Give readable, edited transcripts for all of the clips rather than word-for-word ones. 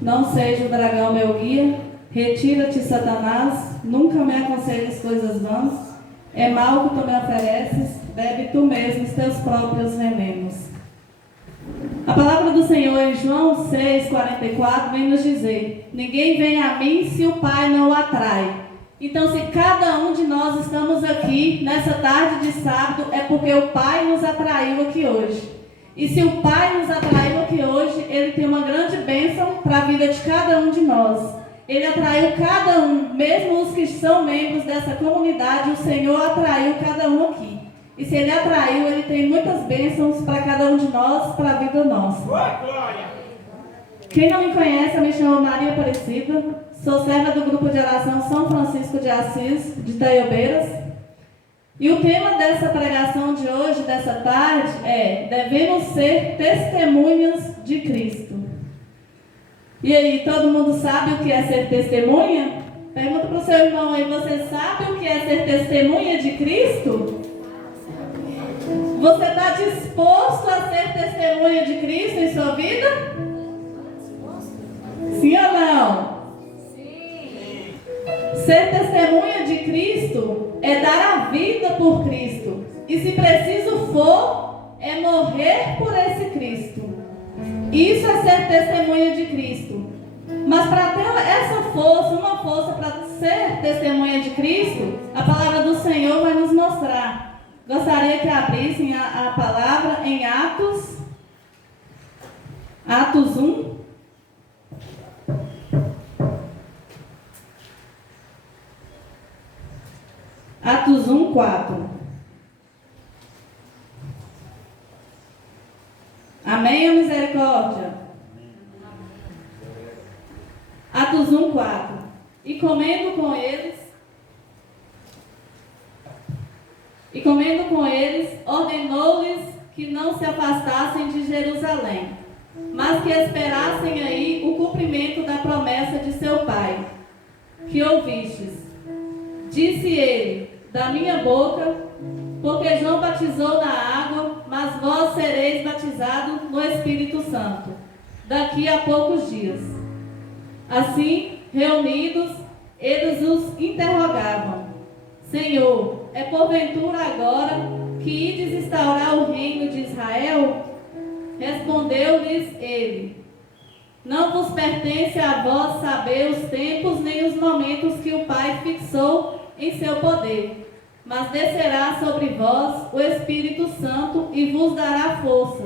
Não seja o dragão meu guia. Retira-te, Satanás, nunca me aconselhes coisas vãs. É mal que tu me ofereces, bebe tu mesmo os teus próprios venenos. A palavra do Senhor em João 6,44 vem nos dizer: ninguém vem a mim se o Pai não o atrai. Então, se cada um de nós estamos aqui nessa tarde de sábado, é porque o Pai nos atraiu aqui hoje. E se o Pai nos atraiu aqui hoje, Ele tem uma grande bênção para a vida de cada um de nós. Ele atraiu cada um, mesmo os que são membros dessa comunidade, o Senhor atraiu cada um aqui. E se Ele atraiu, Ele tem muitas bênçãos para cada um de nós, para a vida nossa. Quem não me conhece, eu me chamo Maria Aparecida, sou serva do grupo de oração São Francisco de Assis, de Taiobeiras. E o tema dessa pregação de hoje, dessa tarde, é: devemos ser testemunhas de Cristo. E aí, todo mundo sabe o que é ser testemunha? Pergunta para o seu irmão aí: você sabe o que é ser testemunha de Cristo? Você está disposto a ser testemunha de Cristo em sua vida? Sim ou não? Sim. Ser testemunha de Cristo é dar a vida por Cristo. E se preciso for, é morrer por esse Cristo. Isso é ser testemunha de Cristo. Mas para ter essa força, uma força para ser testemunha de Cristo, a palavra do Senhor vai nos mostrar. Gostaria que abrissem a palavra em Atos 1. Atos 1, 4. Amém ou misericórdia? Atos 1, 4. E comendo com eles, ordenou-lhes que não se afastassem de Jerusalém, mas que esperassem aí o cumprimento da promessa de seu pai, que ouvistes. Disse ele: da minha boca, porque João batizou na água, mas vós sereis batizados no Espírito Santo, daqui a poucos dias. Assim, reunidos, eles os interrogavam: Senhor, é porventura agora que ides instaurar o reino de Israel? Respondeu-lhes ele: não vos pertence a vós saber os tempos nem os momentos que o Pai fixou em seu poder, mas descerá sobre vós o Espírito Santo e vos dará força.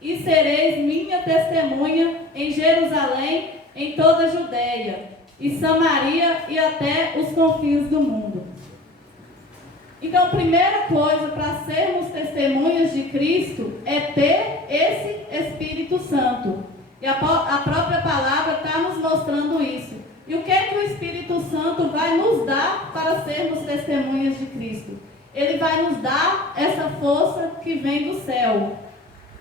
E sereis minha testemunha em Jerusalém, em toda a Judeia e Samaria e até os confins do mundo. Então, a primeira coisa para sermos testemunhas de Cristo é ter esse Espírito Santo. E a própria palavra está nos mostrando isso. E o que é que o Espírito Santo vai nos dar para sermos testemunhas de Cristo? Ele vai nos dar essa força que vem do céu.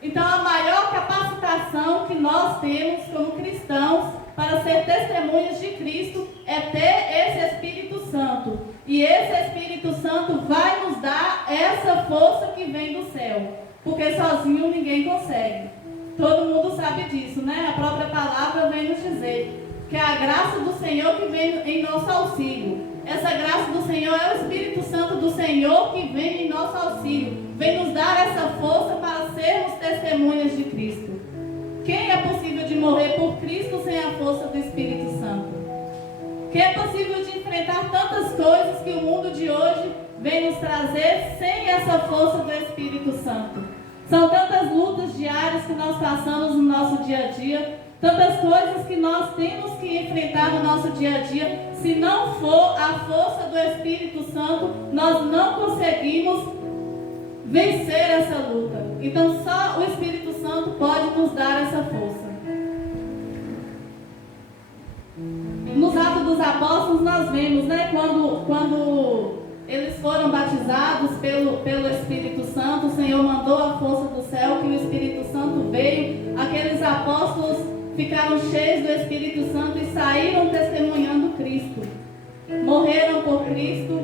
Então, a maior capacitação que nós temos como cristãos para ser testemunhas de Cristo é ter esse Espírito Santo. E esse Espírito Santo vai nos dar essa força que vem do céu. Porque sozinho ninguém consegue. Todo mundo sabe disso, né? A própria palavra vem nos dizer que é a graça do Senhor que vem em nosso auxílio. Essa graça do Senhor é o Espírito Santo do Senhor que vem em nosso auxílio. Vem nos dar essa força para sermos testemunhas de Cristo. Quem é possível de morrer por Cristo sem a força do Espírito Santo? Quem é possível de enfrentar tantas coisas que o mundo de hoje vem nos trazer sem essa força do Espírito Santo? São tantas lutas diárias que nós passamos no nosso dia a dia, tantas coisas que nós temos que enfrentar no nosso dia a dia. Se não for a força do Espírito Santo, nós não conseguimos vencer essa luta. Então só o Espírito Santo pode nos dar essa força. Nos Atos dos Apóstolos nós vemos, né, quando eles foram batizados pelo Espírito Santo, o Senhor mandou a força do céu, que o Espírito Santo veio, aqueles apóstolos ficaram cheios do Espírito Santo e saíram testemunhando Cristo. Morreram por Cristo,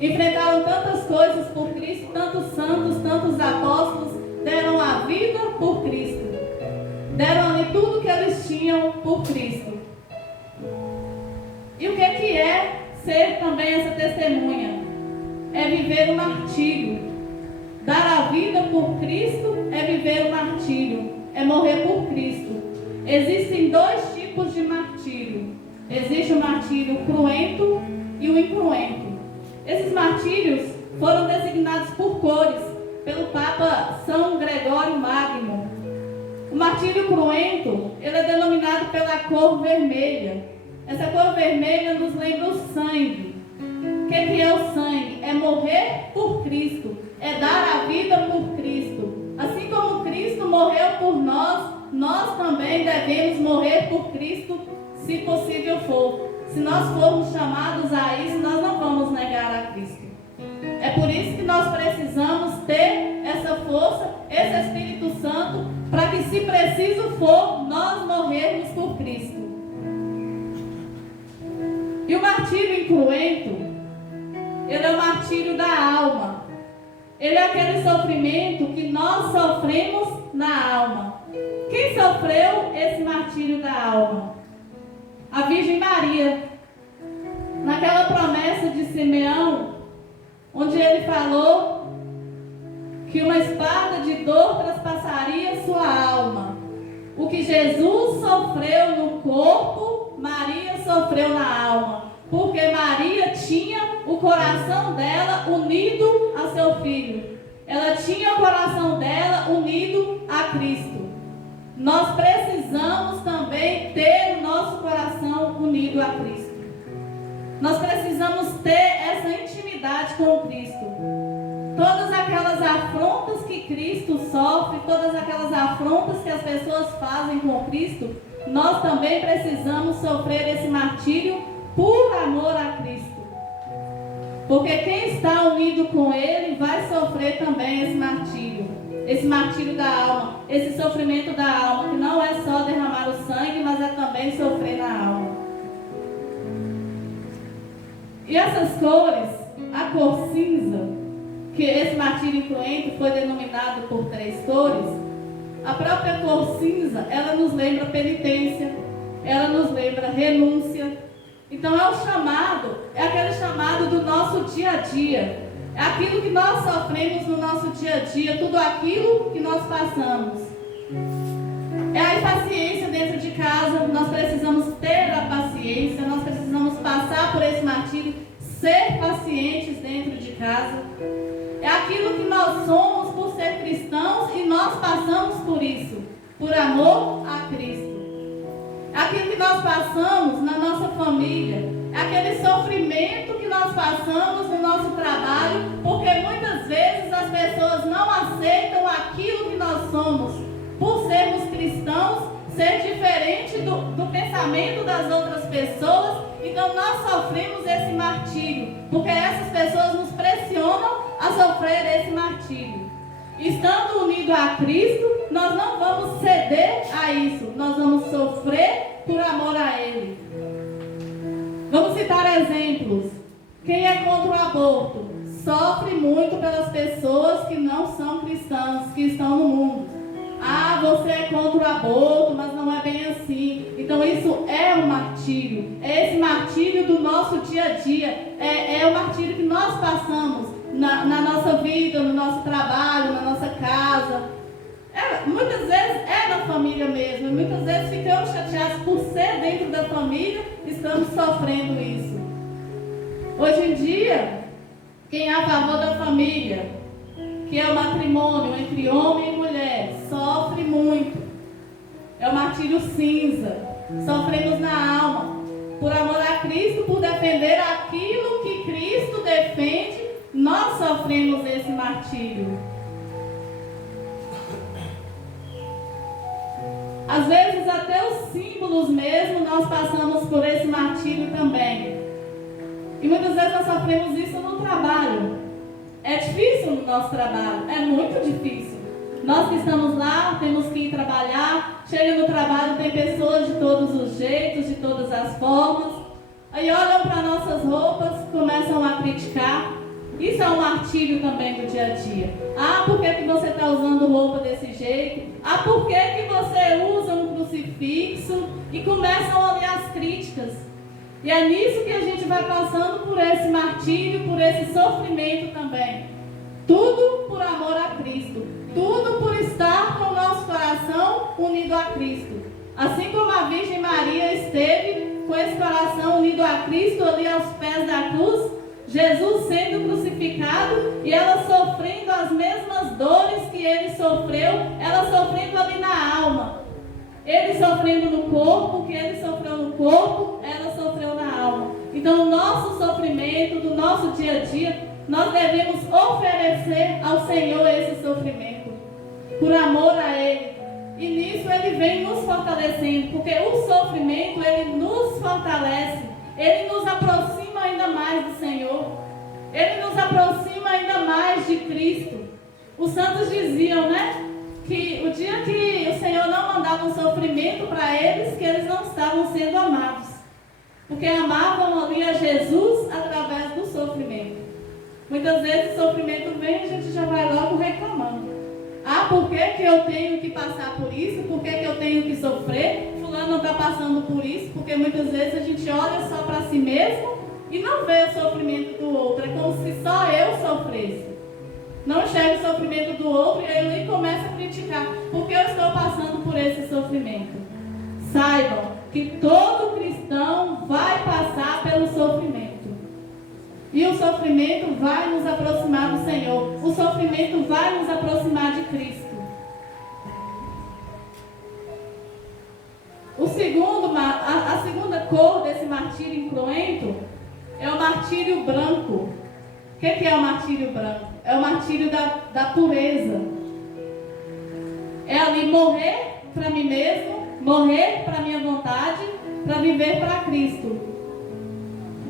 enfrentaram tantas coisas por Cristo, tantos santos, tantos apóstolos deram a vida por Cristo. deram ali tudo que eles tinham por Cristo. E o que é ser também essa testemunha? É viver o martírio. Dar a vida por Cristo é viver o martírio, é morrer por Cristo. Existem dois tipos de martírio. Existe o martírio cruento e o incruento. Esses martírios foram designados por cores pelo Papa São Gregório Magno. O martírio cruento, ele é denominado pela cor vermelha. Essa cor vermelha nos lembra o sangue. O que é o sangue? É morrer por Cristo, é dar a vida por Cristo. Assim como Cristo morreu por nós, nós também devemos morrer por Cristo, se possível for. Se nós formos chamados a isso, nós não vamos negar a Cristo. É por isso que nós precisamos ter essa força, esse Espírito Santo, para que, se preciso for, nós morrermos por Cristo. E o martírio incruento, ele é o martírio da alma. Ele é aquele sofrimento que nós sofremos na alma. Quem sofreu esse martírio da alma? A Virgem Maria. Naquela promessa de Simeão, onde ele falou que uma espada de dor traspassaria sua alma. O que Jesus sofreu no corpo, Maria sofreu na alma. Porque Maria tinha o coração dela unido a seu filho. Ela tinha o coração dela unido a Cristo. Nós precisamos também ter o nosso coração unido a Cristo. Nós precisamos ter essa intimidade com Cristo. Todas aquelas afrontas que Cristo sofre, todas aquelas afrontas que as pessoas fazem com Cristo, nós também precisamos sofrer esse martírio por amor a Cristo. Porque quem está unido com Ele vai sofrer também esse martírio da alma, esse sofrimento da alma, que não é só derramar o sangue, mas é também sofrer na alma. E essas cores, a cor cinza, que esse martírio incruento foi denominado por 3 cores, a própria cor cinza, ela nos lembra penitência, ela nos lembra renúncia. Então é aquele chamado do nosso dia a dia. É aquilo que nós sofremos no nosso dia a dia, tudo aquilo que nós passamos. É a impaciência dentro de casa, nós precisamos ter a paciência, nós precisamos passar por esse martírio, ser pacientes dentro de casa. É aquilo que nós somos por ser cristãos e nós passamos por isso, por amor a Cristo. É aquilo que nós passamos na nossa família, é aquele sofrimento que nós passamos no nosso trabalho, porque muitas vezes as pessoas não aceitam aquilo que nós somos, por sermos cristãos, ser diferente do pensamento das outras pessoas. Então nós sofremos esse martírio, porque essas pessoas nos pressionam a sofrer esse martírio. Estando unido a Cristo, nós não vamos ceder a isso, nós vamos sofrer por amor a Ele. Vamos citar exemplos. Quem é contra o aborto sofre muito pelas pessoas que não são cristãs, que estão no mundo. Ah, você é contra o aborto, mas não é bem assim. Então isso é um martírio. É esse martírio do nosso dia a dia. É o martírio que nós passamos na nossa vida, no nosso trabalho, na nossa casa. Muitas vezes é na família mesmo. Muitas vezes ficamos chateados por ser dentro da família, estamos sofrendo isso. Hoje em dia, quem é a favor da família, que é o matrimônio entre homem e mulher, sofre muito. É o martírio cinza. Sofremos na alma. Por amor a Cristo, por defender aquilo que Cristo defende, nós sofremos esse martírio. Às vezes até os símbolos mesmo, nós passamos por esse martírio também. E muitas vezes nós sofremos isso no trabalho. É difícil no nosso trabalho, é muito difícil. Nós que estamos lá, temos que ir trabalhar, chega no trabalho, tem pessoas de todos os jeitos, de todas as formas. Aí olham para nossas roupas, começam a criticar. Isso é um martírio também do dia a dia. Ah, por que você está usando roupa desse jeito? Ah, por que você usa um crucifixo? E começam ali as críticas. E é nisso que a gente vai passando por esse martírio, por esse sofrimento também. Tudo por amor a Cristo. Tudo por estar com o nosso coração unido a Cristo. Assim como a Virgem Maria esteve com esse coração unido a Cristo ali aos pés da cruz, Jesus sendo crucificado e ela sofrendo as mesmas dores que ele sofreu, ela sofrendo ali na alma. Ele sofrendo no corpo, que ele sofreu no corpo, ela sofreu na alma. Então, o nosso sofrimento, do nosso dia a dia, nós devemos oferecer ao Senhor esse sofrimento, por amor a Ele. E nisso Ele vem nos fortalecendo, porque o sofrimento, Ele nos fortalece, Ele nos aproxima ainda mais do Senhor, Ele nos aproxima ainda mais de Cristo. Os santos diziam, né? Que o dia que o Senhor não mandava um sofrimento para eles, que eles não estavam sendo amados. Porque amavam ali a Jesus através do sofrimento. Muitas vezes o sofrimento vem e a gente já vai logo reclamando. Ah, por que eu tenho que passar por isso? Por que eu tenho que sofrer? Fulano não está passando por isso. Porque muitas vezes a gente olha só para si mesmo e não vê o sofrimento do outro. É como se só eu sofresse. Não enxerga o sofrimento do outro e aí ele começa a criticar. Por que eu estou passando por esse sofrimento? Saibam que todo cristão vai passar pelo sofrimento. E o sofrimento vai nos aproximar do Senhor. O sofrimento vai nos aproximar de Cristo. A segunda cor desse martírio incruento é o martírio branco. O que é o martírio branco? É o martírio da pureza. É ali morrer para mim mesmo, morrer para minha vontade, para viver para Cristo.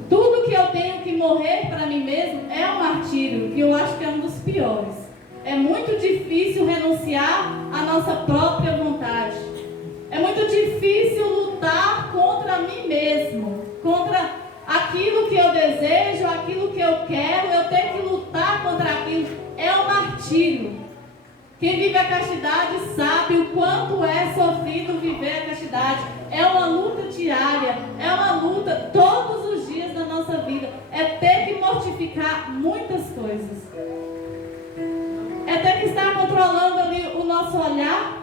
Tudo que eu tenho que morrer para mim mesmo é um martírio, que eu acho que é um dos piores. É muito difícil renunciar à nossa própria vontade. É muito difícil lutar contra mim mesmo, contra aquilo que eu desejo, aquilo que eu quero, eu tenho que lutar contra aquilo. É um martírio. Quem vive a castidade sabe o quanto é sofrido viver a castidade. É uma luta diária, é uma luta todos os dias da nossa vida. É ter que mortificar muitas coisas. É ter que estar controlando ali o nosso olhar,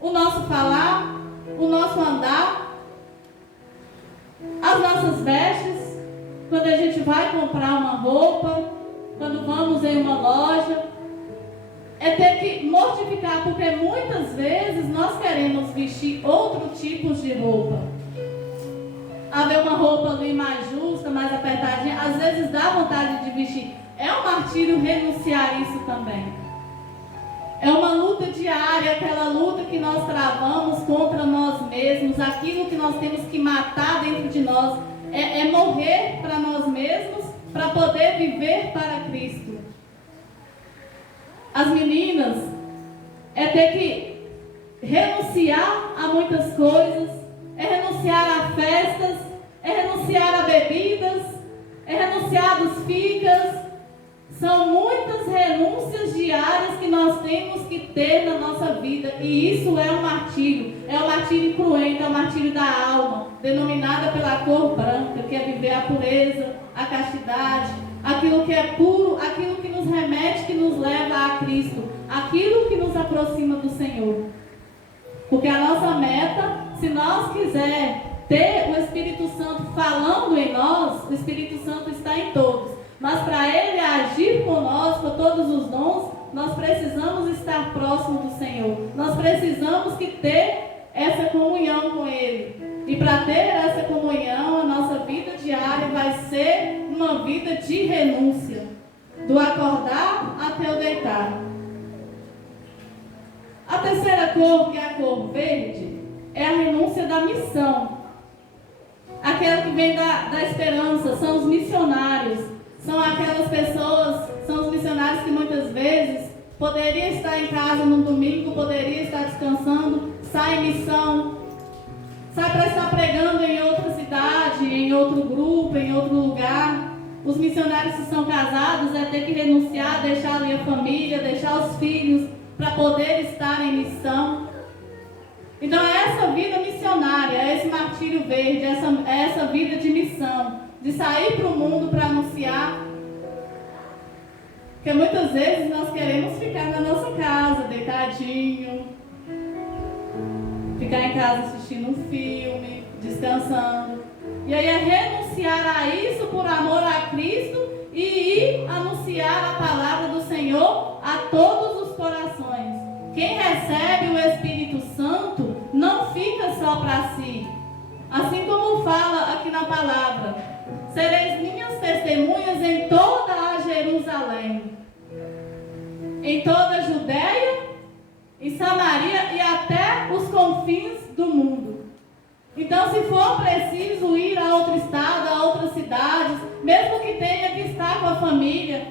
o nosso falar, o nosso andar, as nossas vestes, quando a gente vai comprar uma roupa, quando vamos em uma loja, é ter que mortificar, porque muitas vezes nós queremos vestir outro tipo de roupa. Haver uma roupa ali mais justa, mais apertadinha, às vezes dá vontade de vestir. É um martírio renunciar isso também. É uma luta diária, aquela luta que nós travamos contra nós mesmos, aquilo que nós temos que matar dentro de nós, é morrer para nós mesmos, para poder viver para Cristo. As meninas, é ter que renunciar a muitas coisas, é renunciar a festas, é renunciar a bebidas, é renunciar dos ficas. São muitas renúncias diárias que nós temos que ter na nossa vida. E isso é um martírio cruento, é um martírio da alma, denominada pela cor branca, que é viver a pureza, a castidade, aquilo que é puro, aquilo que nos remete, que nos leva a Cristo, aquilo que nos aproxima do Senhor. Porque a nossa meta, se nós quisermos ter o Espírito Santo falando em nós, o Espírito Santo está em todos. Mas para Ele agir conosco, com todos os dons, nós precisamos estar próximo do Senhor. Nós precisamos que ter essa comunhão com Ele. E para ter essa comunhão, a nossa vida diária vai ser uma vida de renúncia. Do acordar até o deitar. A terceira cor, que é a cor verde, é a renúncia da missão. Aquela que vem da esperança, são os missionários. São aquelas pessoas, são os missionários que muitas vezes poderia estar em casa no domingo, poderia estar descansando, sai em missão, sai para estar pregando em outra cidade, em outro grupo, em outro lugar. Os missionários que são casados é ter que renunciar, deixar ali a família, deixar os filhos para poder estar em missão. Então é essa vida missionária, é esse martírio verde, é essa vida de missão, de sair para o mundo para anunciar. Porque muitas vezes nós queremos ficar na nossa casa, deitadinho, ficar em casa assistindo um filme, descansando. E aí é renunciar a isso por amor a Cristo e ir anunciar a palavra do Senhor a todos os corações. Quem recebe o Espírito Santo não fica só para si. Assim como fala aqui na palavra: sereis minhas testemunhas em toda a Jerusalém, em toda a Judéia, em Samaria e até os confins do mundo. Então, se for preciso ir a outro estado, a outras cidades, mesmo que tenha que estar com a família,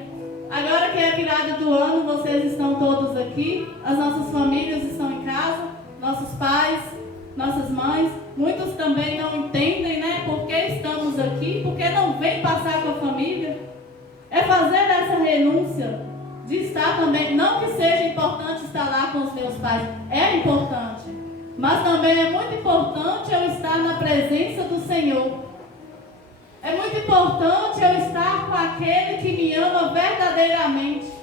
agora que é a virada do ano, vocês estão todos aqui, as nossas famílias estão em casa, nossos pais, nossas mães, muitos também não entendem, né, por que estamos aqui, por que não vem passar com a família. É fazer essa renúncia de estar também, não que seja importante estar lá com os meus pais, é importante, mas também é muito importante eu estar na presença do Senhor. É muito importante eu estar com aquele que me ama verdadeiramente.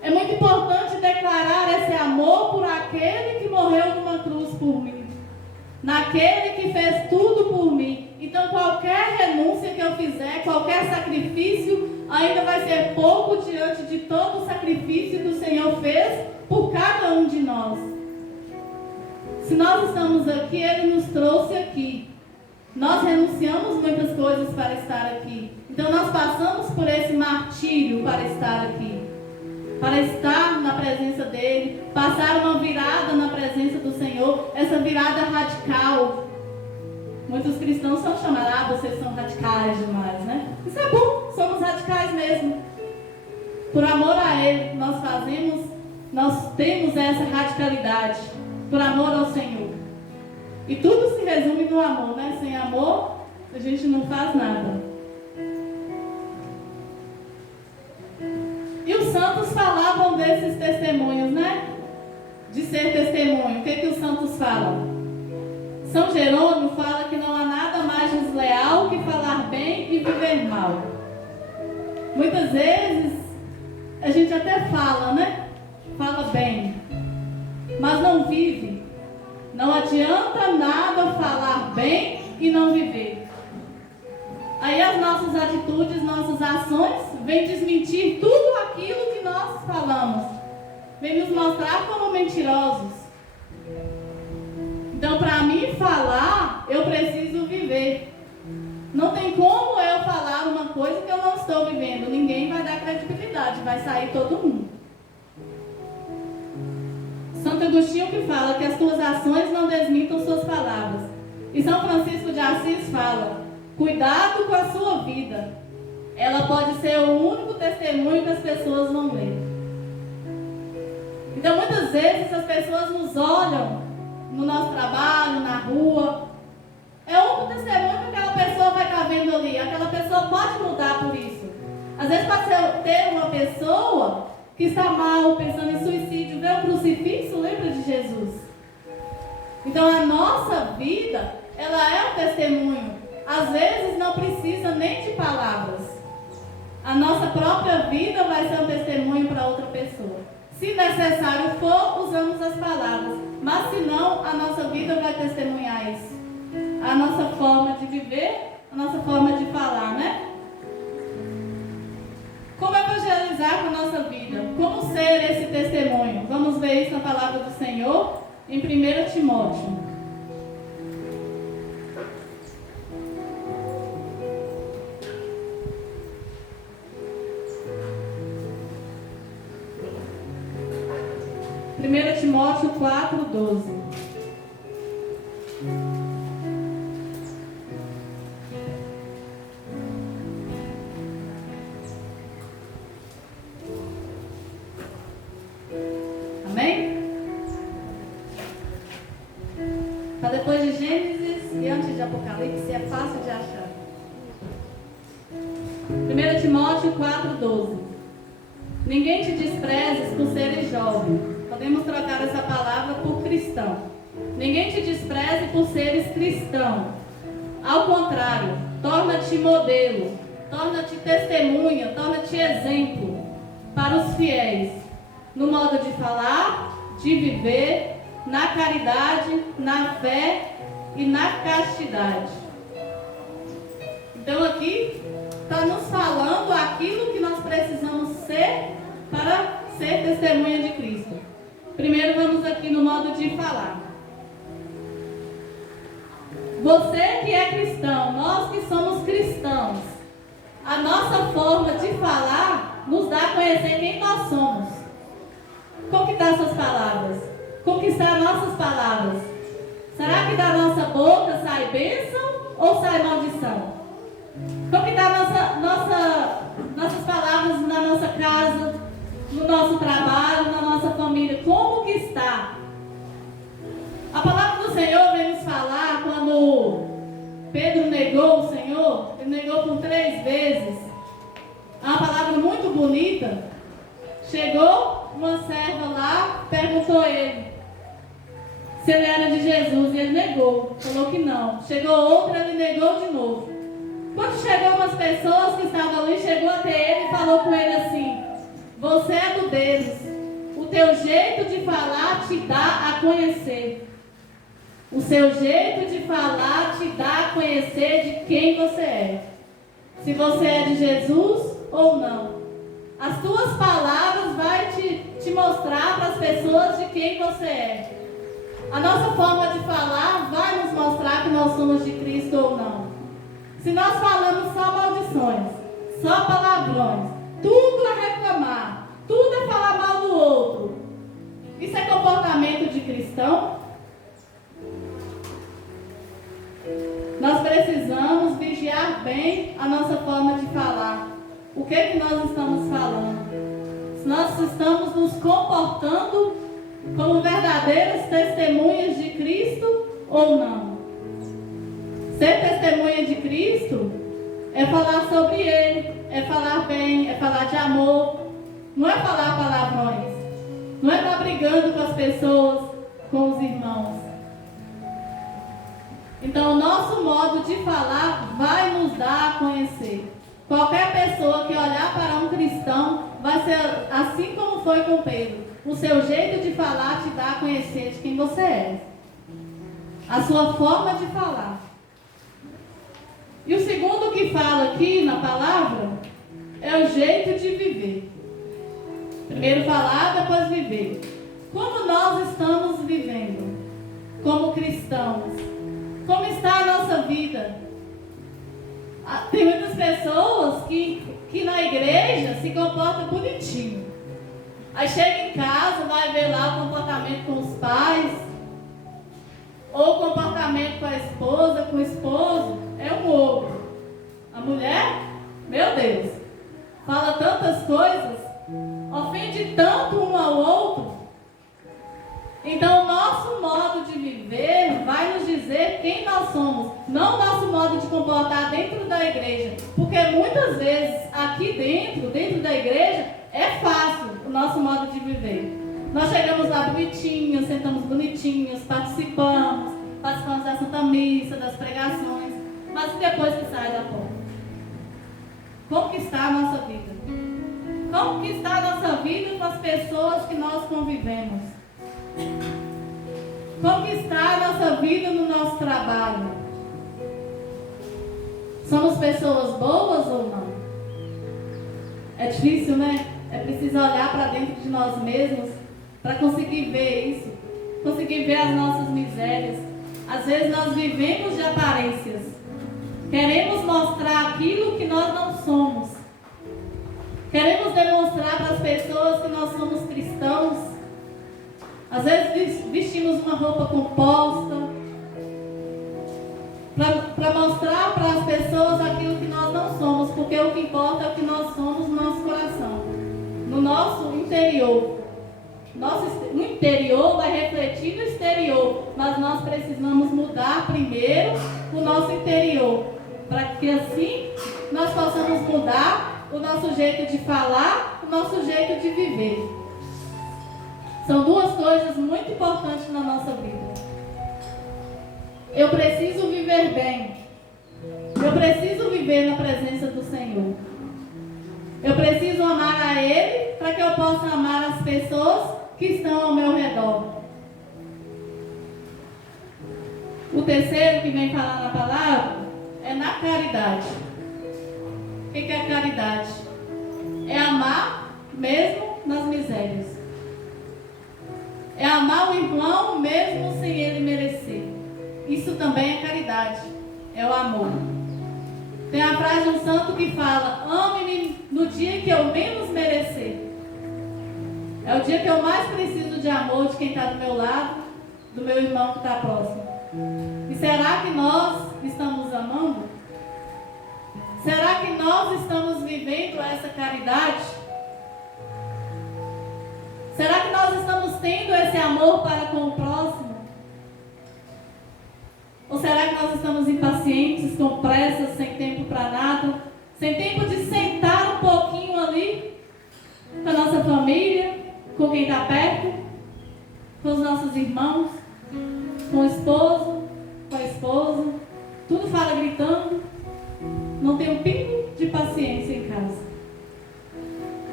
É muito importante declarar esse amor por aquele que morreu numa cruz por mim, naquele que fez tudo por mim. Então qualquer renúncia que eu fizer, qualquer sacrifício, ainda vai ser pouco diante de todo o sacrifício que o Senhor fez por cada um de nós. Se nós estamos aqui, Ele nos trouxe aqui. Nós renunciamos muitas coisas para estar aqui. Então nós passamos por esse martírio para estar aqui, para estar na presença dEle, passar uma virada na presença do Senhor, essa virada radical. Muitos cristãos são chamados, vocês são radicais demais, né? Isso é bom, somos radicais mesmo. Por amor a Ele, nós temos essa radicalidade, por amor ao Senhor. E tudo se resume no amor, né? Sem amor, a gente não faz nada. E os santos falavam desses testemunhos, né? De ser testemunho. O que os santos falam? São Jerônimo fala que não há nada mais desleal que falar bem e viver mal. Muitas vezes a gente até fala, né? Fala bem, mas não vive. Não adianta nada falar bem e não viver. Aí as nossas atitudes, nossas ações vêm desmentir tudo aquilo que nós falamos. Vem nos mostrar como mentirosos. Então, para mim falar, eu preciso viver. Não tem como eu falar uma coisa que eu não estou vivendo. Ninguém vai dar credibilidade, vai sair todo mundo. Santo Agostinho que fala que as tuas ações não desmintam suas palavras. E São Francisco de Assis fala: cuidado com a sua vida. Ela pode ser o único testemunho que as pessoas vão ler. Então muitas vezes as pessoas nos olham no nosso trabalho, na rua. É o único testemunho que aquela pessoa vai estar vendo ali. Aquela pessoa pode mudar por isso. Às vezes pode ter uma pessoa que está mal, pensando em suicídio, vê um crucifixo, lembra de Jesus. Então a nossa vida, ela é um testemunho. Às vezes não precisa nem de palavras. A nossa própria vida vai ser um testemunho para outra pessoa. Se necessário for, usamos as palavras. Mas se não, a nossa vida vai testemunhar isso. A nossa forma de viver, a nossa forma de falar, né? Como evangelizar com a nossa vida? Como ser esse testemunho? Vamos ver isso na palavra do Senhor em 1 Timóteo. Timóteo 4:12. Amém? Está depois de Gênesis e antes de Apocalipse, é fácil de achar. 1 Timóteo 4,12. Ninguém te desprezes por seres jovem. Podemos trocar essa palavra por cristão. Ninguém te despreze por seres cristão. Ao contrário, torna-te modelo, torna-te testemunha, torna-te exemplo para os fiéis, no modo de falar, de viver, na caridade, na fé e na castidade. Então aqui está nos falando aquilo que nós precisamos ser para ser testemunha de Cristo. Primeiro vamos aqui no modo de falar. Você que é cristão, nós que somos cristãos, a nossa forma de falar nos dá a conhecer quem nós somos. Conquistar suas palavras, conquistar nossas palavras. Será que da nossa boca sai bênção ou sai maldição? Conquistar nossas palavras na nossa casa, no nosso trabalho, na nossa família. Como que está? A palavra do Senhor vem nos falar quando Pedro negou o Senhor, ele negou por 3 vezes. É uma palavra muito bonita. Chegou uma serva lá, perguntou a ele se ele era de Jesus, e ele negou, falou que não. Chegou outra, ele negou de novo. Quando chegou umas pessoas que estavam ali, chegou até ele e falou com ele assim: você é do deles, o teu jeito de falar te dá a conhecer. O seu jeito de falar te dá a conhecer de quem você é. Se você é de Jesus ou não. As tuas palavras vão te mostrar para as pessoas de quem você é. A nossa forma de falar vai nos mostrar que nós somos de Cristo ou não. Se nós falamos só maldições, só palavrões, tudo a reclamar, tudo a falar mal do outro, isso é comportamento de cristão? Nós precisamos vigiar bem a nossa forma de falar. O que é que nós estamos falando? Se nós estamos nos comportando como verdadeiras testemunhas de Cristo ou não? Ser testemunha de Cristo é falar sobre Ele, é falar bem, é falar de amor. Não é falar palavrões. Não é estar brigando com as pessoas, com os irmãos. Então, o nosso modo de falar vai nos dar a conhecer. Qualquer pessoa que olhar para um cristão vai ser assim como foi com Pedro. O seu jeito de falar te dá a conhecer de quem você é. A sua forma de falar. E o segundo que fala aqui na palavra é o jeito de viver. Primeiro falar, depois viver. Como nós estamos vivendo como cristãos? Como está a nossa vida? Tem muitas pessoas que na igreja se comportam bonitinho. Aí chega em casa, vai ver lá o comportamento com os pais, ou o comportamento com a esposa, com o esposo, é um ogro. A mulher, meu Deus, fala tantas coisas, ofende tanto um ao outro. Então, o nosso modo de viver vai nos dizer quem nós somos, não o nosso modo de comportar dentro da igreja. Porque muitas vezes, aqui dentro da igreja, é fácil o nosso modo de viver. Nós chegamos lá bonitinhos, sentamos bonitinhos, participamos da Santa Missa, das pregações, mas depois que sai da porta? Como que está a nossa vida? Como que está a nossa vida com as pessoas que nós convivemos? Como que está a nossa vida no nosso trabalho? Somos pessoas boas ou não? É difícil, né? É preciso olhar para dentro de nós mesmos para conseguir ver isso, conseguir ver as nossas misérias. Às vezes nós vivemos de aparências. Queremos mostrar aquilo que nós não somos. Queremos demonstrar para as pessoas que nós somos cristãos. Às vezes vestimos uma roupa composta para mostrar para as pessoas aquilo que nós não somos, porque o que importa é o que nós somos no nosso coração, no nosso interior. O interior vai refletir no exterior, mas nós precisamos mudar primeiro o nosso interior, para que assim nós possamos mudar o nosso jeito de falar, o nosso jeito de viver. São duas coisas muito importantes na nossa vida. Eu preciso viver bem. Eu preciso viver na presença do Senhor. Eu preciso amar a Ele para que eu possa amar as pessoas que estão ao meu redor. O terceiro que vem falar na palavra é na caridade. O que é caridade? É amar mesmo nas misérias. É amar o irmão mesmo sem ele merecer. Isso também é caridade. É o amor. Tem a frase de um santo que fala: ame-me no dia que eu menos merecer. É o dia que eu mais preciso de amor de quem está do meu lado, do meu irmão que está próximo. E será que nós estamos amando? Será que nós estamos vivendo essa caridade? Será que nós estamos tendo esse amor para com o próximo? Ou será que nós estamos impacientes, com pressa, sem tempo para nada, sem tempo de sentar um pouquinho ali com a nossa família, com quem está perto, com os nossos irmãos, com o esposo, com a esposa, tudo fala gritando, não tem um pingo de paciência em casa.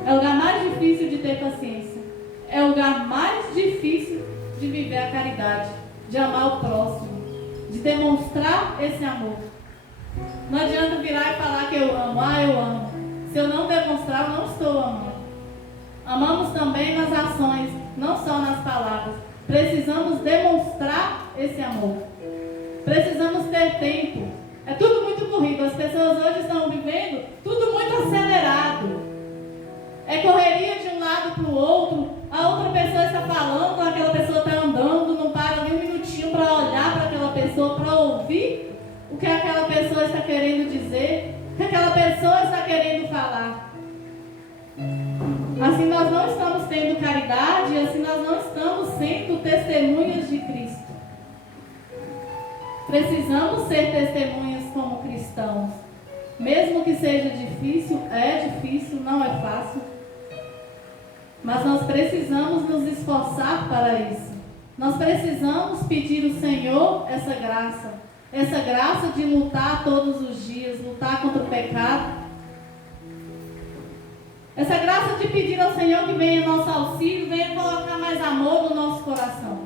É o lugar mais difícil de ter paciência. É o lugar mais difícil de viver a caridade, de amar o próximo, de demonstrar esse amor. Não adianta virar e falar que eu amo. Eu amo. Se eu não demonstrar, eu não estou amando. Amamos também nas ações, não só nas palavras. Precisamos demonstrar esse amor. Precisamos ter tempo. É tudo muito corrido. As pessoas hoje estão vivendo tudo muito acelerado. É correria de um lado para o outro. A outra pessoa está falando, aquela pessoa está andando, não para nem um minutinho para olhar para aquela pessoa, para ouvir o que aquela pessoa está querendo dizer, o que aquela pessoa está querendo falar. Assim nós não estamos tendo caridade, assim nós não estamos sendo testemunhas de Cristo. Precisamos ser testemunhas como cristãos. Mesmo que seja difícil, não é fácil. Mas nós precisamos nos esforçar para isso. Nós precisamos pedir ao Senhor essa graça de lutar todos os dias, lutar contra o pecado. Essa graça de pedir ao Senhor que venha nosso auxílio, venha colocar mais amor no nosso coração.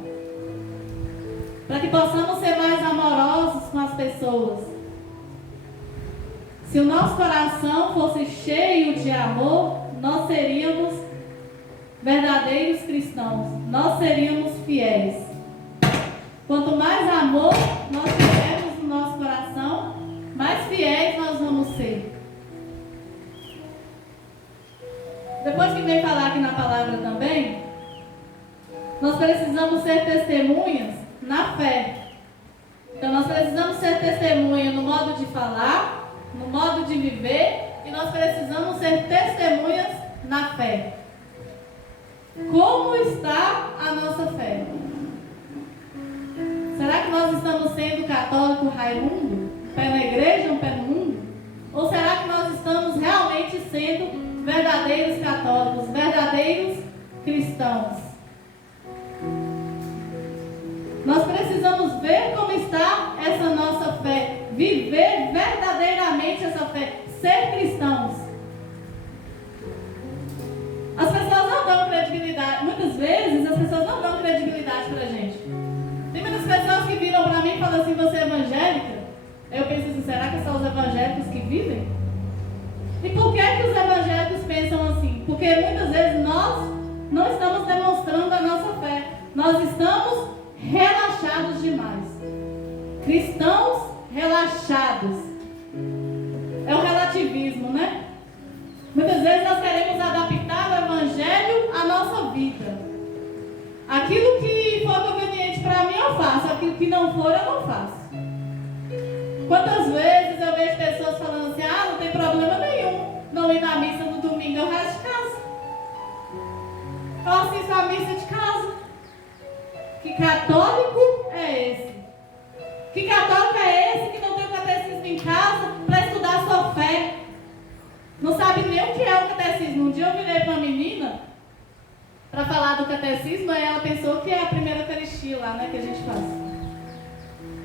Para que possamos ser mais amorosos com as pessoas. Se o nosso coração fosse cheio de amor, nós seríamos verdadeiros cristãos. Nós seríamos fiéis. Quanto mais amor nós tivermos no nosso coração, mais fiéis nós vamos ser. Depois que vem falar aqui na palavra também, nós precisamos ser testemunhas na fé. Então nós precisamos ser testemunha no modo de falar, no modo de viver, e nós precisamos ser testemunhas na fé. Como está a nossa fé? Será que nós estamos sendo católico Raimundo? Um pé na igreja, um pé no mundo? Ou será que nós estamos realmente sendo verdadeiros católicos, verdadeiros cristãos? Nós precisamos ver como está essa nossa fé, viver verdadeiramente essa fé, ser cristãos. As pessoas não dão credibilidade, muitas vezes as pessoas não dão credibilidade pra gente. Tem muitas pessoas que viram pra mim e falam assim: você é evangélica? Eu penso assim: será que são os evangélicos que vivem? E por que os evangélicos pensam assim? Porque muitas vezes nós não estamos demonstrando a nossa fé. Nós estamos relaxados demais. Cristãos relaxados. É o relativismo, né? Muitas vezes nós queremos adaptar o evangelho à nossa vida. Aquilo que for conveniente para mim eu faço, aquilo que não for eu não faço. Quantas vezes eu vejo pessoas falando assim: não tem problema nenhum não ir na missa no domingo, eu resto de casa. Eu assisto a missa de casa. Que católico é esse? Que católico é esse que não tem o catecismo em casa para estudar a sua fé? para falar do catecismo, aí ela pensou que é a primeira Eucaristia lá, né, que a gente faz.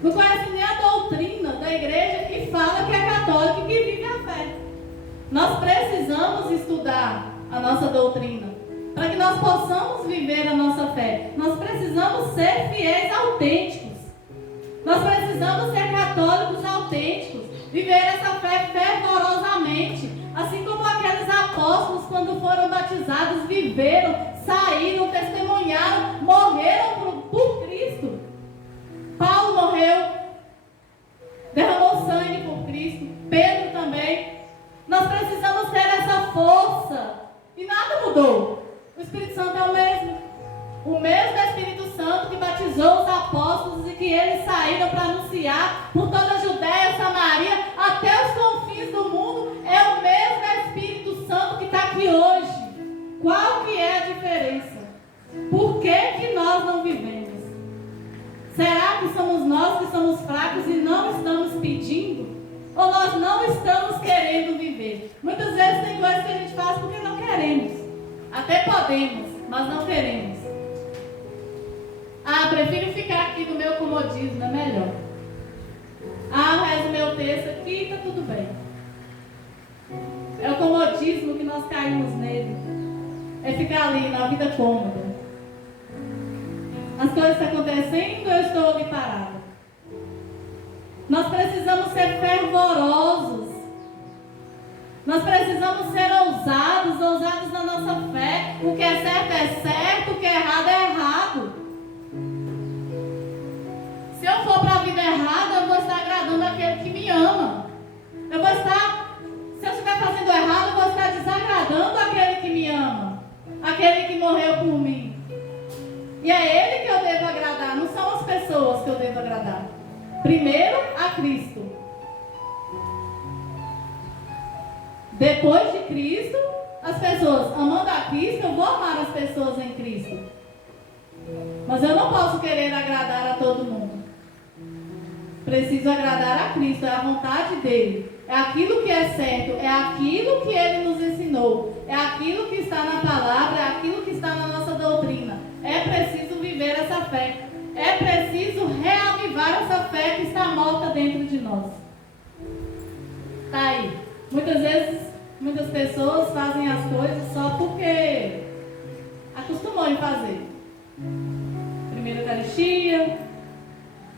Não conhece nem a doutrina da igreja que fala que é católico e que vive a fé. Nós precisamos estudar a nossa doutrina para que nós possamos viver a nossa fé. Nós precisamos ser fiéis autênticos. Nós precisamos ser católicos autênticos, viver essa fé fervorosamente, assim como aqueles apóstolos, quando foram batizados, viveram, saíram, testemunharam, morreram por Cristo. Paulo morreu, derramou sangue por Cristo, Pedro também. Nós precisamos ter essa força, e nada mudou. O Espírito Santo é o mesmo Espírito Santo que batizou os apóstolos e que eles saíram para anunciar por toda a Judéia, Samaria, até os confins do mundo. É o mesmo Espírito Santo que está aqui hoje. Qual que é a diferença? Por que nós não vivemos? Será que somos nós que somos fracos e não estamos pedindo? Ou nós não estamos querendo viver? Muitas vezes tem coisas que a gente faz porque não queremos. Até podemos, mas não queremos. Prefiro ficar aqui no meu comodismo, é melhor. Rezo meu texto aqui e está tudo bem. É o comodismo que nós caímos nele. É ficar ali na vida cômoda. As coisas estão acontecendo, eu estou ali parada. Nós precisamos ser fervorosos. Nós precisamos ser ousados na nossa fé. O que é certo, o que é errado. Se eu for para a vida errada, eu vou estar agradando aquele que me ama. Se eu estiver fazendo errado, eu vou estar desagradando aquele que me ama. Aquele que morreu por mim. E é Ele que eu devo agradar, não são as pessoas que eu devo agradar. Primeiro, a Cristo. Depois de Cristo, as pessoas. Amando a Cristo, eu vou amar as pessoas em Cristo. Mas eu não posso querer agradar a todo mundo. Preciso agradar a Cristo, é a vontade dEle. É aquilo que é certo, é aquilo que Ele nos ensinou. É aquilo que está na palavra, é aquilo que está na nossa doutrina. É preciso viver essa fé. É preciso reavivar essa fé que está morta dentro de nós. Está aí. Muitas vezes, muitas pessoas fazem as coisas só porque acostumou em fazer. Primeira Eucaristia,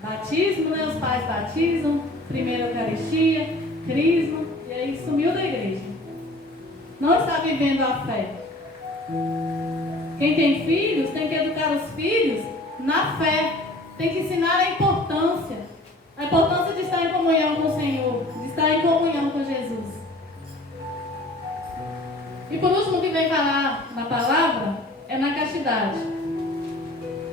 batismo, né? Os pais batizam. Primeira Eucaristia, crisma, e aí sumiu da igreja. Não está vivendo a fé. Quem tem filhos tem que educar os filhos na fé. Tem que ensinar a importância de estar em comunhão com o Senhor, de estar em comunhão com Jesus. E por último, o que vem falar na palavra é na castidade.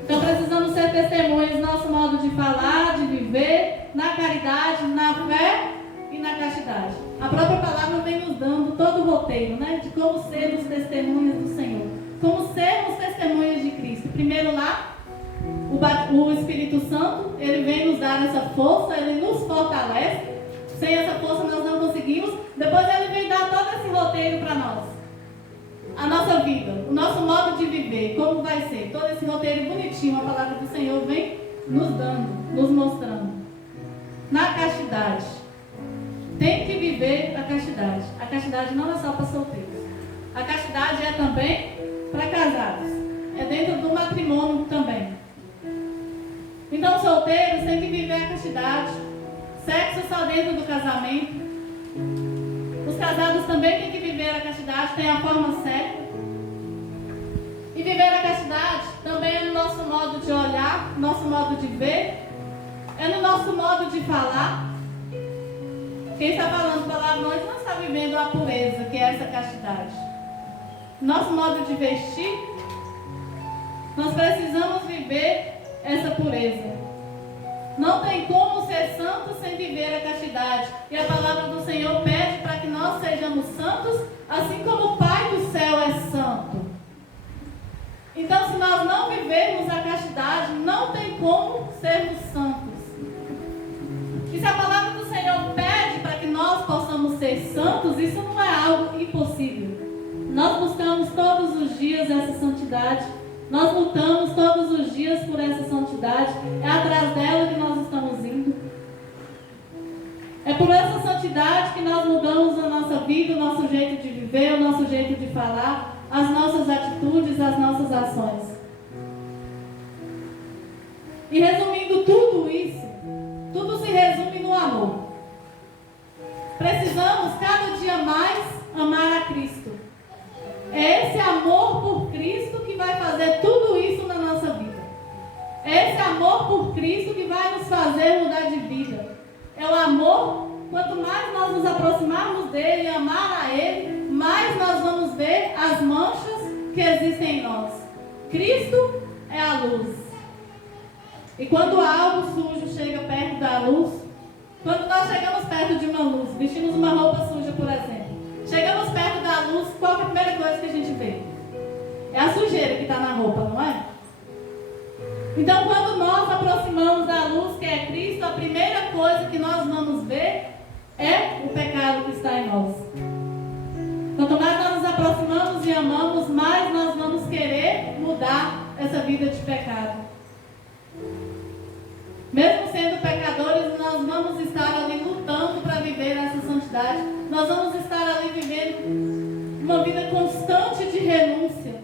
Então precisamos ser testemunhas do nosso modo de falar, de viver, na caridade, na fé e na castidade. A própria palavra vem nos dando todo o roteiro, né? De como sermos testemunhas do Senhor. Como sermos testemunhas de Cristo. Primeiro lá, o Espírito Santo, ele vem nos dar essa força, ele nos fortalece. Sem essa força nós não conseguimos. Depois ele vem dar todo esse roteiro para nós. A nossa vida, o nosso modo de viver, como vai ser. Todo esse roteiro bonitinho, a palavra do Senhor vem nos dando, nos mostrando. Na castidade. Tem que viver a castidade. A castidade não é só para solteiros. A castidade é também para casados. É dentro do matrimônio também. Então, solteiros têm que viver a castidade. Sexo só dentro do casamento. Os casados também têm que viver a castidade, tem a forma certa. E viver a castidade também é no nosso modo de olhar, nosso modo de ver, é no nosso modo de falar. Quem está falando palavrões não está vivendo a pureza, que é essa castidade. Nosso modo de vestir, nós precisamos viver essa pureza. Não tem como ser santo sem viver a castidade. E a palavra do Senhor pede para que nós sejamos santos, assim como o Pai do céu é santo. Então, se nós não vivermos a castidade, não tem como sermos santos. E se a palavra do Senhor pede para que nós possamos ser santos, isso não é algo impossível. Nós buscamos todos os dias dias essa santidade. Nós lutamos todos os dias por essa santidade. É atrás dela que nós estamos indo. É por essa santidade que nós mudamos a nossa vida, o nosso jeito de viver, o nosso jeito de falar, as nossas atitudes, as nossas ações. E resumindo tudo isso, tudo se resume no amor. Precisamos cada dia mais amar a Cristo. É esse amor por Cristo que vai fazer tudo isso na nossa vida. É esse amor por Cristo que vai nos fazer mudar de vida. É o amor, quanto mais nós nos aproximarmos dele e amar a ele, mais nós vamos ver as manchas que existem em nós. Cristo é a luz. E quando algo sujo chega perto da luz, quando nós chegamos perto de uma luz, vestimos uma roupa suja, por exemplo, chegamos perto da luz, qual é a primeira coisa que a gente vê? É a sujeira que está na roupa, não é? Então, quando nós aproximamos da luz, que é Cristo, a primeira coisa que nós vamos ver é o pecado que está em nós. Quanto mais nós nos aproximamos e amamos, mais nós vamos querer mudar essa vida de pecado. Mesmo sendo pecadores, nós vamos estar ali lutando para viver essa santidade. Nós vamos estar ali vivendo uma vida constante de renúncia.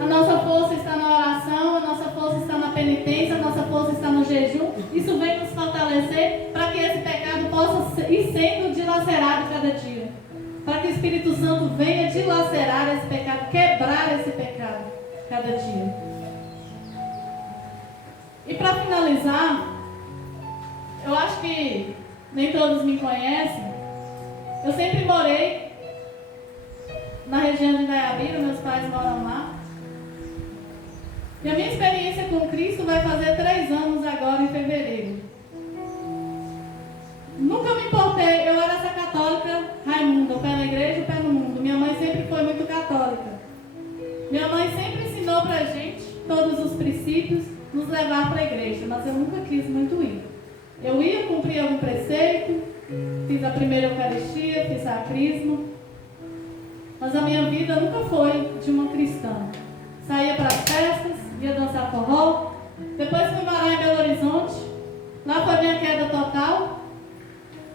A nossa força está na oração, a nossa força está na penitência, a nossa força está no jejum. Isso vem nos fortalecer para que esse pecado possa ir sendo dilacerado cada dia. Para que o Espírito Santo venha dilacerar esse pecado, quebrar esse pecado cada dia. E para finalizar, eu acho que nem todos me conhecem. Eu sempre morei na região de Indaiabira, meus pais moram lá. E a minha experiência com Cristo vai fazer 3 anos agora em fevereiro. Nunca me importei, eu era essa católica Raimunda, o pé na igreja, o pé no mundo. Minha mãe sempre foi muito católica. Minha mãe sempre ensinou pra gente todos os princípios, nos levar para a igreja, mas eu nunca quis muito ir. Eu ia cumprir algum preceito, fiz a primeira Eucaristia, fiz a Crisma, mas a minha vida nunca foi de uma cristã. Saía para as festas, ia dançar forró, depois fui morar em Belo Horizonte, lá foi minha queda total.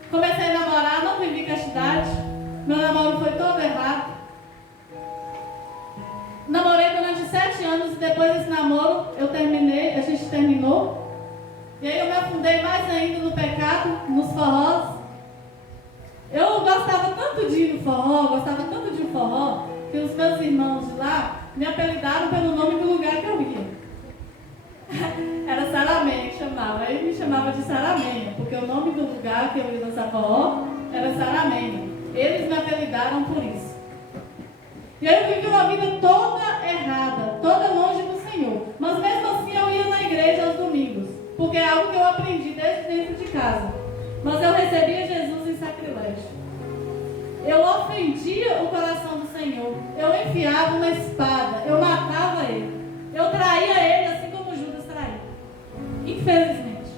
Comecei a namorar, não vivi castidade, meu namoro foi todo errado. Namorei durante 7 anos e depois desse namoro a gente terminou. E aí eu me afundei mais ainda no pecado, nos forrós. Eu gostava tanto de ir no forró, que os meus irmãos de lá me apelidaram pelo nome do lugar que eu ia. Era Saramenha que chamava, aí me chamava de Saramenha, porque o nome do lugar que eu ia dançar forró era Saramenha. Eles me apelidaram por isso. E aí eu vivi uma vida toda errada, toda longe do Senhor. Mas mesmo assim eu ia na igreja aos domingos, porque é algo que eu aprendi desde dentro de casa. Mas eu recebia Jesus em sacrilégio. Eu ofendia o coração do Senhor. Eu enfiava uma espada, eu matava ele. Eu traía ele assim como Judas traía. Infelizmente.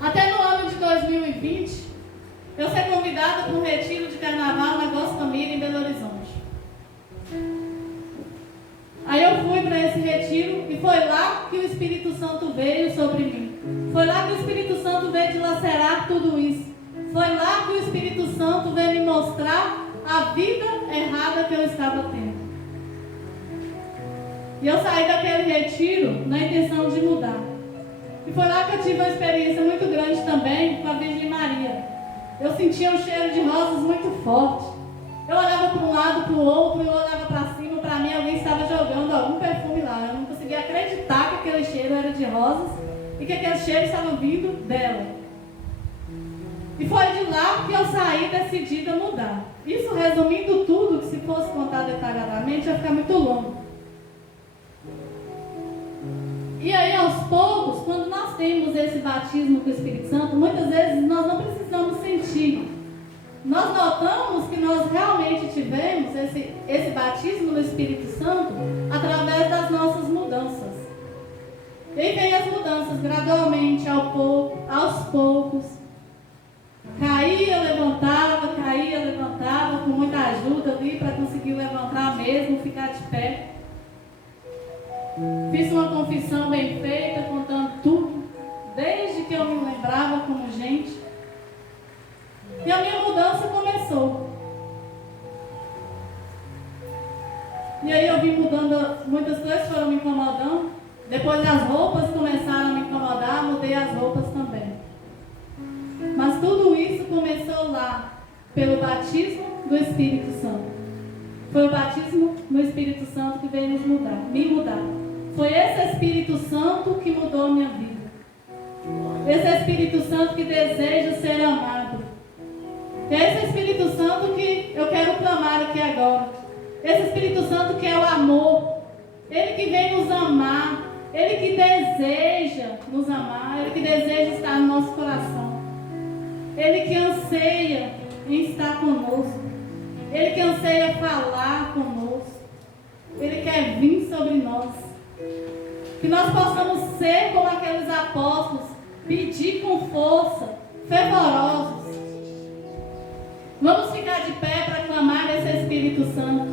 Até no ano de 2020, eu fui convidada para um retiro de carnaval na Gospel Mira em Belo Horizonte. Aí eu fui para esse retiro e foi lá que o Espírito Santo veio sobre mim. Foi lá que o Espírito Santo veio dilacerar tudo isso. Foi lá que o Espírito Santo veio me mostrar a vida errada que eu estava tendo. E eu saí daquele retiro na intenção de mudar. E foi lá que eu tive uma experiência muito grande também com a Virgem Maria. Eu sentia um cheiro de rosas muito forte. Eu olhava para um lado, para o outro, eu olhava para cima, para mim alguém estava jogando algum perfume lá. Eu não conseguia acreditar que aquele cheiro era de rosas e que aquele cheiro estava vindo dela. E foi de lá que eu saí decidida a mudar. Isso resumindo tudo, que se fosse contar detalhadamente ia ficar muito longo. E aí aos poucos, quando nós temos esse batismo com o Espírito Santo, muitas vezes nós não precisamos sentir. Nós notamos que nós realmente tivemos esse batismo no Espírito Santo através das nossas mudanças. E aí vem as mudanças gradualmente, aos poucos. Caía, levantava, com muita ajuda ali para conseguir levantar. ficar de pé. Fiz uma confissão bem feita, contando tudo, desde que eu me lembrava como gente. E a minha mudança começou. E aí eu vim mudando, muitas coisas foram me incomodando. Depois as roupas começaram a me incomodar, mudei as roupas também. Mas tudo isso começou lá, pelo batismo do Espírito Santo. Foi o batismo no Espírito Santo que veio me mudar. Foi esse Espírito Santo que mudou a minha vida. Esse Espírito Santo que deseja ser amado. Esse Espírito Santo que eu quero clamar aqui agora. Esse Espírito Santo que é o amor. Ele que vem nos amar. Ele que deseja nos amar. Ele que deseja estar no nosso coração. Ele que anseia em estar conosco. Ele que anseia falar conosco. Ele quer vir sobre nós. Que nós possamos ser como aqueles apóstolos, pedir com força, fervorosos. Vamos ficar de pé para clamar esse Espírito Santo.